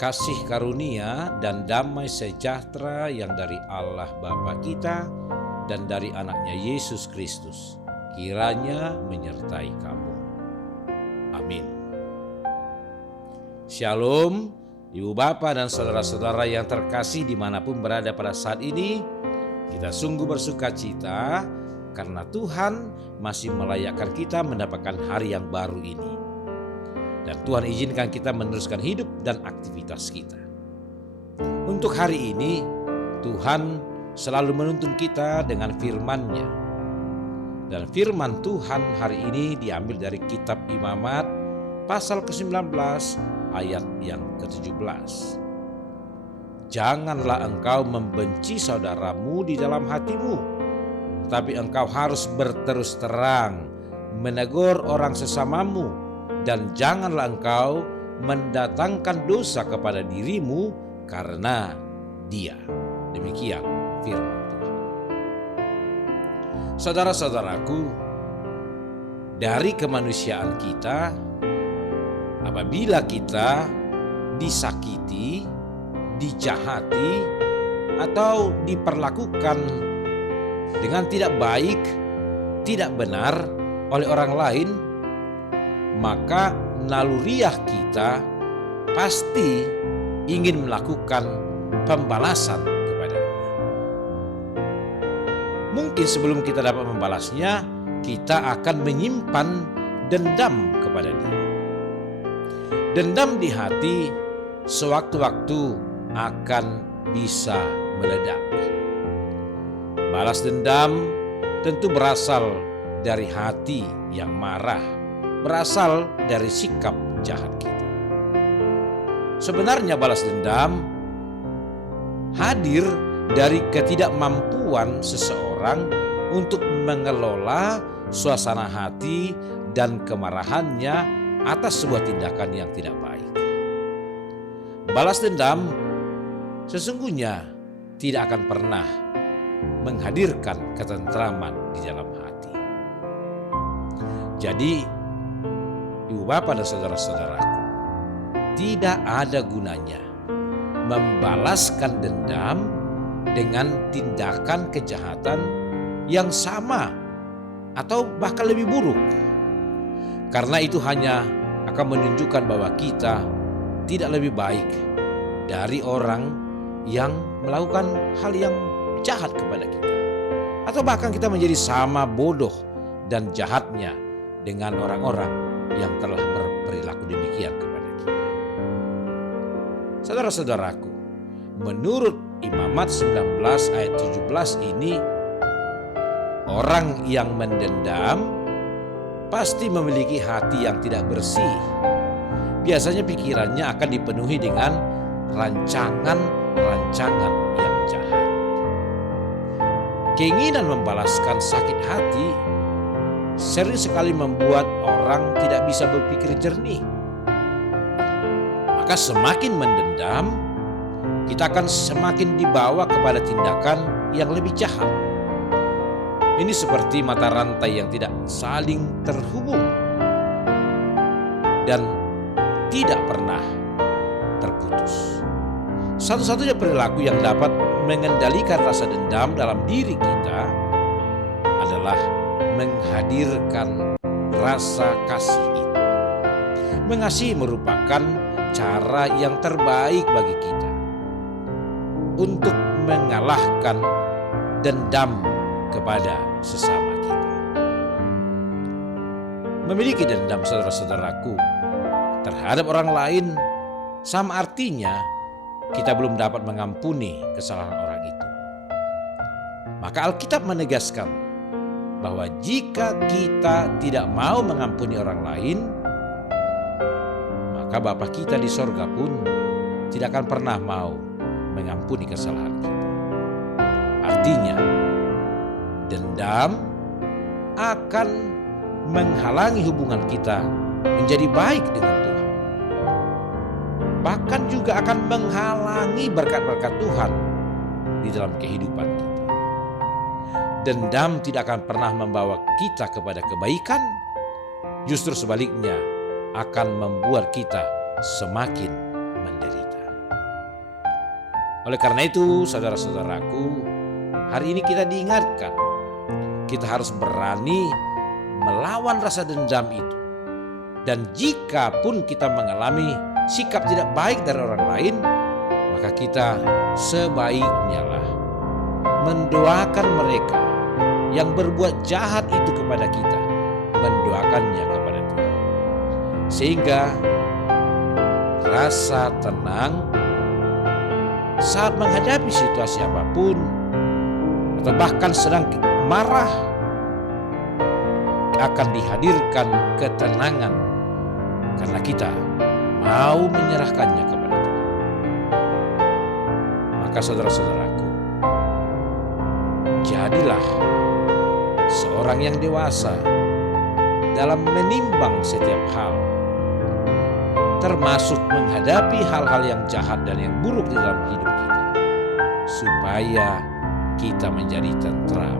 kasih karunia dan damai sejahtera yang dari Allah Bapa kita dan dari anaknya Yesus Kristus kiranya menyertai kamu. Amin. Shalom, Ibu Bapa dan saudara-saudara yang terkasih dimanapun berada pada saat ini. Kita sungguh bersuka cita karena Tuhan masih melayakkan kita mendapatkan hari yang baru ini. Dan Tuhan izinkan kita meneruskan hidup dan aktivitas kita. Untuk hari ini, Tuhan selalu menuntun kita dengan firman-Nya. Dan firman Tuhan hari ini diambil dari kitab Imamat pasal ke-19 ayat yang ke-17. Janganlah engkau membenci saudaramu di dalam hatimu, tetapi engkau harus berterus terang menegur orang sesamamu, dan janganlah engkau mendatangkan dosa kepada dirimu karena dia. Demikian firman Tuhan. Saudara-saudaraku, dari kemanusiaan kita, apabila kita disakiti, dijahati, atau diperlakukan dengan tidak baik, tidak benar oleh orang lain, maka naluriah kita pasti ingin melakukan pembalasan kepadanya. Mungkin sebelum kita dapat membalasnya, kita akan menyimpan dendam kepada dia. Dendam di hati sewaktu-waktu akan bisa meledak. Balas dendam tentu berasal dari hati yang marah, berasal dari sikap jahat kita. Sebenarnya balas dendam hadir dari ketidakmampuan seseorang untuk mengelola suasana hati dan kemarahannya atas sebuah tindakan yang tidak baik. Balas dendam sesungguhnya tidak akan pernah menghadirkan ketentraman di dalam hati. Jadi, Ibu Bapa dan saudara-saudaraku, tidak ada gunanya membalaskan dendam dengan tindakan kejahatan yang sama atau bahkan lebih buruk. Karena itu hanya akan menunjukkan bahwa kita tidak lebih baik dari orang yang melakukan hal yang jahat kepada kita. Atau bahkan kita menjadi sama bodoh dan jahatnya dengan orang-orang yang telah berperilaku demikian kepada kita. Saudara-saudaraku, menurut Imamat 19 ayat 17 ini, orang yang mendendam pasti memiliki hati yang tidak bersih. Biasanya pikirannya akan dipenuhi dengan rancangan-rancangan yang jahat. Keinginan membalaskan sakit hati sering sekali membuat orang tidak bisa berpikir jernih. Maka semakin mendendam, kita akan semakin dibawa kepada tindakan yang lebih jahat. Ini seperti mata rantai yang tidak saling terhubung dan tidak pernah terputus. Satu-satunya perilaku yang dapat mengendalikan rasa dendam dalam diri kita adalah menghadirkan rasa kasih itu. Mengasihi merupakan cara yang terbaik bagi kita untuk mengalahkan dendam kepada sesama kita. Memiliki dendam, saudara-saudaraku, terhadap orang lain sama artinya kita belum dapat mengampuni kesalahan orang itu. Maka Alkitab menegaskan bahwa jika kita tidak mau mengampuni orang lain, maka Bapa kita di sorga pun tidak akan pernah mau mengampuni kesalahan kita. Artinya, dendam akan menghalangi hubungan kita menjadi baik dengan Tuhan. Bahkan juga akan menghalangi berkat-berkat Tuhan di dalam kehidupan kita. Dendam tidak akan pernah membawa kita kepada kebaikan, justru sebaliknya akan membuat kita semakin menderita. Oleh karena itu, saudara-saudaraku, hari ini kita diingatkan, kita harus berani melawan rasa dendam itu. Dan jika pun kita mengalami sikap tidak baik dari orang lain, maka kita sebaiknya lah mendoakan mereka yang berbuat jahat itu kepada kita, mendoakannya kepada Tuhan. Sehingga rasa tenang saat menghadapi situasi apapun, atau bahkan sedang marah, akan dihadirkan ketenangan karena kita mau menyerahkannya kepada Tuhan. Maka saudara-saudaraku, jadilah seorang yang dewasa dalam menimbang setiap hal, termasuk menghadapi hal-hal yang jahat dan yang buruk di dalam hidup kita, supaya kita menjadi tentram.